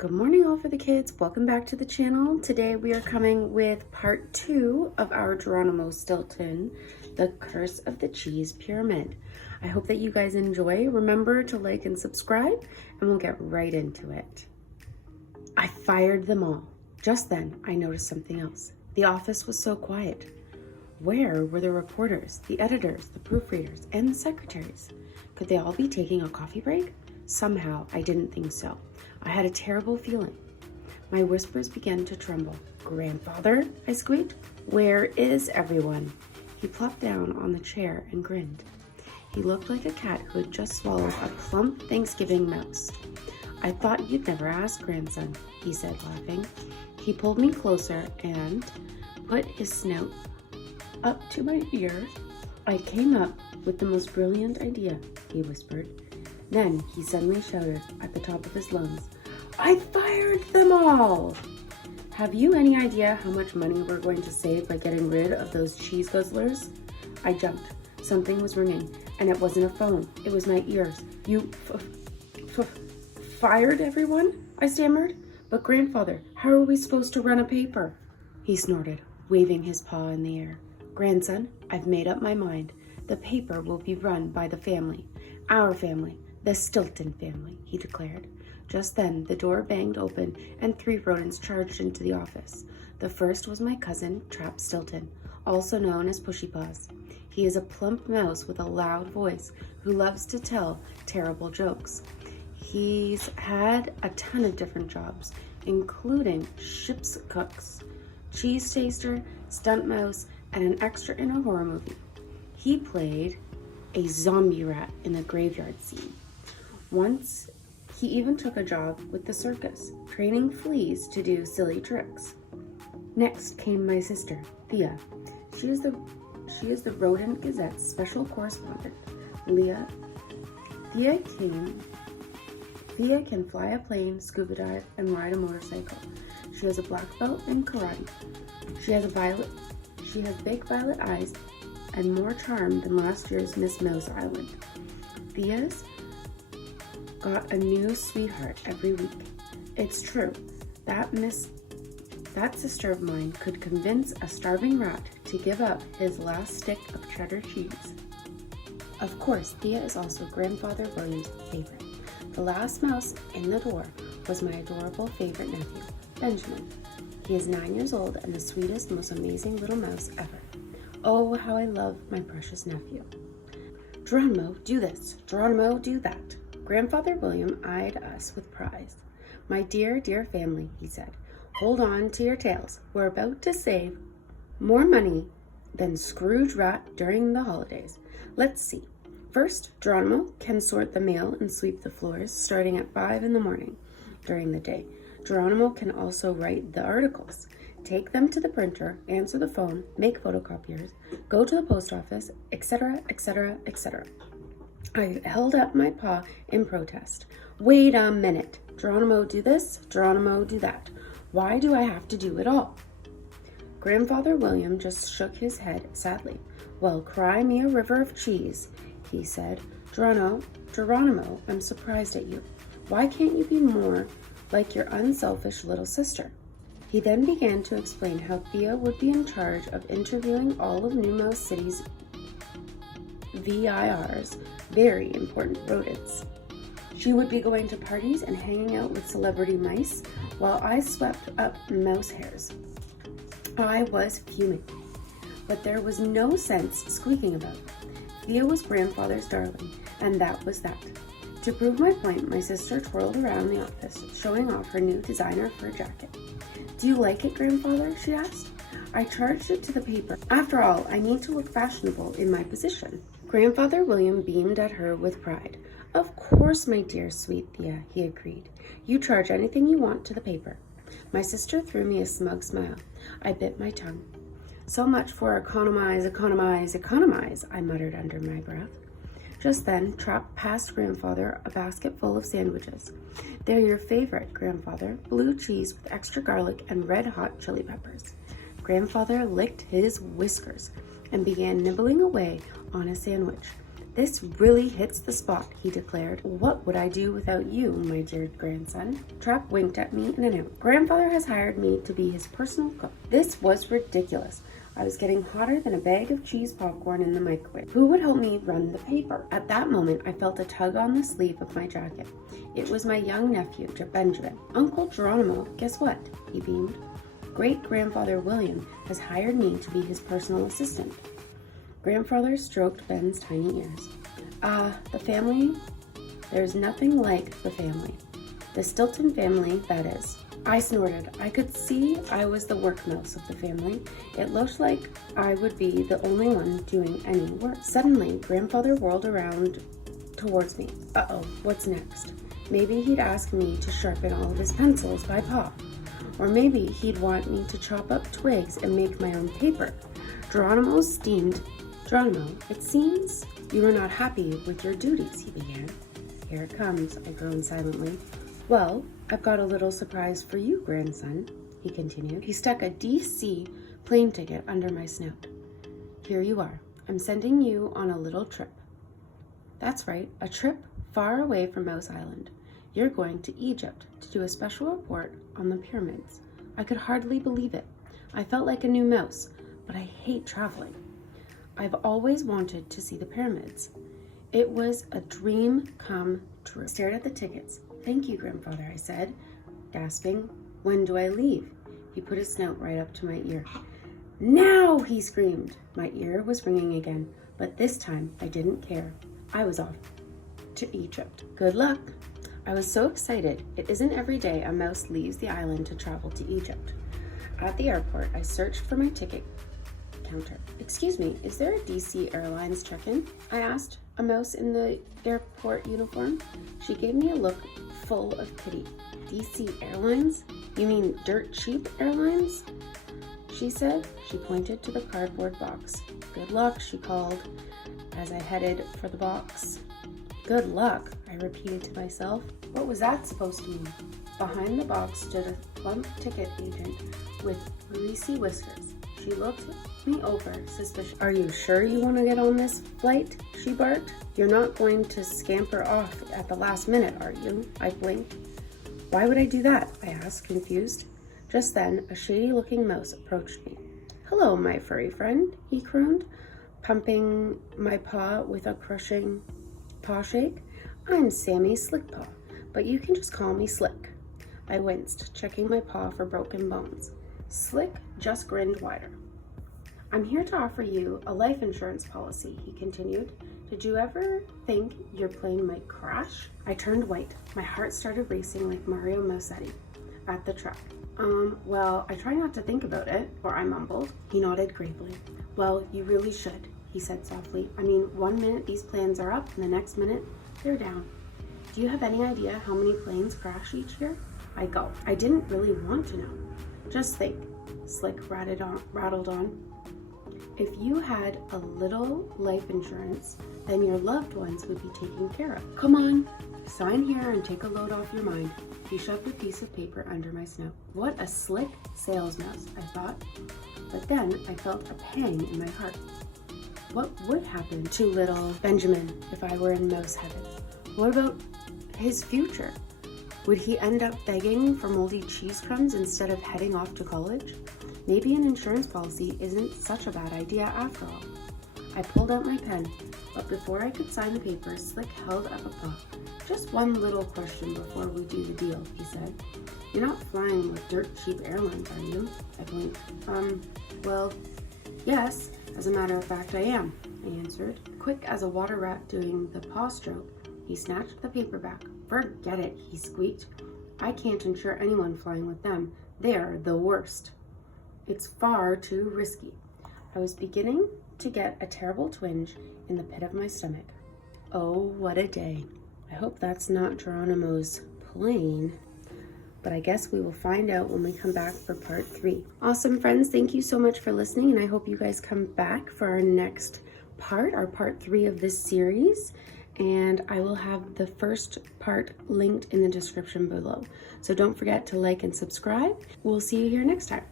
Good morning all for the kids. Welcome back to the channel. Today we are coming with part 2 of our Geronimo Stilton, The Curse of the Cheese Pyramid. I hope that you guys enjoy. Remember to like and subscribe and we'll get right into it. I fired them all. Just then I noticed something else. The office was so quiet. Where were the reporters, the editors, the proofreaders, and the secretaries? Could they all be taking a coffee break? Somehow I didn't think so. I had a terrible feeling. My whispers began to tremble. "Grandfather," I squeaked, "where is everyone?" He plopped down on the chair and grinned. He looked like a cat who had just swallowed a plump Thanksgiving mouse. "I thought you'd never ask, grandson," he said, laughing. He pulled me closer and put his snout up to my ear. "I came up with the most brilliant idea," he whispered. Then he suddenly shouted at the top of his lungs, "I fired them all!" Have you any idea how much money we're going to save by getting rid of those cheese guzzlers? I jumped. Something was ringing, and it wasn't a phone. It was my ears. "You fired everyone?" I stammered. "But grandfather, how are we supposed to run a paper?" He snorted, waving his paw in the air. "Grandson, I've made up my mind. The paper will be run by the family. Our family. The Stilton family," he declared. Just then, the door banged open and 3 rodents charged into the office. The first was my cousin, Trap Stilton, also known as Pushy Paws. He is a plump mouse with a loud voice who loves to tell terrible jokes. He's had a ton of different jobs, including ship's cooks, cheese taster, stunt mouse, and an extra in a horror movie. He played a zombie rat in the graveyard scene. Once, he even took a job with the circus, training fleas to do silly tricks. Next came my sister, Thea. She is the Rodent Gazette's special correspondent. Thea can fly a plane, scuba dive, and ride a motorcycle. She has a black belt in karate. She has big violet eyes and more charm than last year's Miss Mouse Island. Thea's got a new sweetheart every week. It's true, that sister of mine could convince a starving rat to give up his last stick of cheddar cheese. Of course, Thea is also Grandfather William's favorite. The last mouse in the door was my adorable favorite nephew, Benjamin. He is 9 years old and the sweetest, most amazing little mouse ever. Oh, how I love my precious nephew. "Geronimo, do this. Geronimo, do that." Grandfather William eyed us with pride. "My dear, dear family," he said, "hold on to your tails. We're about to save more money than Scrooge Rat during the holidays. Let's see. First, Geronimo can sort the mail and sweep the floors starting at 5 in the morning during the day. Geronimo can also write the articles, take them to the printer, answer the phone, make photocopiers, go to the post office, etc., etc., etc. I held up my paw in protest. "Wait a minute. Geronimo, do this. Geronimo, do that. Why do I have to do it all?" Grandfather William just shook his head sadly. "Well, cry me a river of cheese," he said. Geronimo, I'm surprised at you. Why can't you be more like your unselfish little sister?" He then began to explain how Thea would be in charge of interviewing all of New Mouse City's VIRs, very important rodents. She would be going to parties and hanging out with celebrity mice while I swept up mouse hairs. I was fuming, but there was no sense squeaking about it. Thea was grandfather's darling, and that was that. To prove my point, my sister twirled around the office, showing off her new designer fur jacket. "Do you like it, grandfather?" she asked. I charged it to the paper. After all, I need to look fashionable in my position. Grandfather William beamed at her with pride. "Of course, my dear sweet Thea," he agreed. "You charge anything you want to the paper." My sister threw me a smug smile. I bit my tongue. "So much for economize, economize, economize," I muttered under my breath. Just then, Trap passed Grandfather a basket full of sandwiches. "They're your favorite, Grandfather. Blue cheese with extra garlic and red-hot chili peppers." Grandfather licked his whiskers and began nibbling away on a sandwich. "This really hits the spot," he declared. "What would I do without you, my dear grandson?" Trap winked at me in and out. "Grandfather has hired me to be his personal cook." This was ridiculous. I was getting hotter than a bag of cheese popcorn in the microwave. Who would help me run the paper? At that moment, I felt a tug on the sleeve of my jacket. It was my young nephew, Benjamin. "Uncle Geronimo, guess what?" he beamed. "Great-grandfather William has hired me to be his personal assistant." Grandfather stroked Ben's tiny ears. The family? There's nothing like the family. The Stilton family, that is." I snorted. I could see I was the work mouse of the family. It looked like I would be the only one doing any work. Suddenly, Grandfather whirled around towards me. Uh-oh, what's next? Maybe he'd ask me to sharpen all of his pencils by paw. Or maybe he'd want me to chop up twigs and make my own paper. Geronimo steamed. "Geronimo, it seems you are not happy with your duties," he began. "Here it comes," I groaned silently. "Well, I've got a little surprise for you, grandson," he continued. He stuck a DC plane ticket under my snout. "Here you are. I'm sending you on a little trip." "That's right, a trip far away from Mouse Island. You're going to Egypt to do a special report on the pyramids." I could hardly believe it. I felt like a new mouse, but I hate traveling. I've always wanted to see the pyramids. It was a dream come true. I stared at the tickets. "Thank you, Grandfather," I said, gasping. "When do I leave?" He put his snout right up to my ear. "Now!" he screamed. My ear was ringing again, but this time I didn't care. I was off to Egypt. "Good luck." I was so excited. It isn't every day a mouse leaves the island to travel to Egypt. At the airport, I searched for my ticket counter. "Excuse me, is there a DC Airlines check-in?" I asked a mouse in the airport uniform. She gave me a look full of pity. "DC Airlines? You mean dirt cheap airlines?" she said. She pointed to the cardboard box. "Good luck," she called as I headed for the box. "Good luck," I repeated to myself. What was that supposed to mean? Behind the box stood a plump ticket agent with greasy whiskers. She looked me over suspiciously. "Are you sure you want to get on this flight?" she barked. "You're not going to scamper off at the last minute, are you?" I blinked. "Why would I do that?" I asked, confused. Just then, a shady-looking mouse approached me. "Hello, my furry friend," he crooned, pumping my paw with a crushing paw shake. "I'm Sammy Slickpaw, but you can just call me Slick." I winced, checking my paw for broken bones. Slick just grinned wider. "I'm here to offer you a life insurance policy," he continued. "Did you ever think your plane might crash?" I turned white. My heart started racing like Mario Mousetti at the track. Well, I try not to think about it," or I mumbled. He nodded gravely. "Well, you really should," he said softly. "I mean, one minute these planes are up and the next minute they're down. Do you have any idea how many planes crash each year?" I gulped. I didn't really want to know. "Just think," Slick rattled on. "If you had a little life insurance, then your loved ones would be taken care of. Come on, sign here and take a load off your mind." He shoved a piece of paper under my snout. What a slick sales mouse, I thought. But then I felt a pang in my heart. What would happen to little Benjamin if I were in mouse heaven? What about his future? Would he end up begging for moldy cheese crumbs instead of heading off to college? Maybe an insurance policy isn't such a bad idea after all. I pulled out my pen, but before I could sign the paper, Slick held up a paw. "Just one little question before we do the deal," he said. "You're not flying with dirt cheap airlines, are you?" I blinked. Well, yes, as a matter of fact, I am," I answered. Quick as a water rat doing the paw stroke, he snatched the paper back. "Forget it," he squeaked. "I can't insure anyone flying with them. They're the worst. It's far too risky." I was beginning to get a terrible twinge in the pit of my stomach. Oh, what a day. I hope that's not Geronimo's plane. But I guess we will find out when we come back for part 3. Awesome, friends. Thank you so much for listening, and I hope you guys come back for our next part, our part 3 of this series. And I will have the first part linked in the description below. So don't forget to like and subscribe. We'll see you here next time.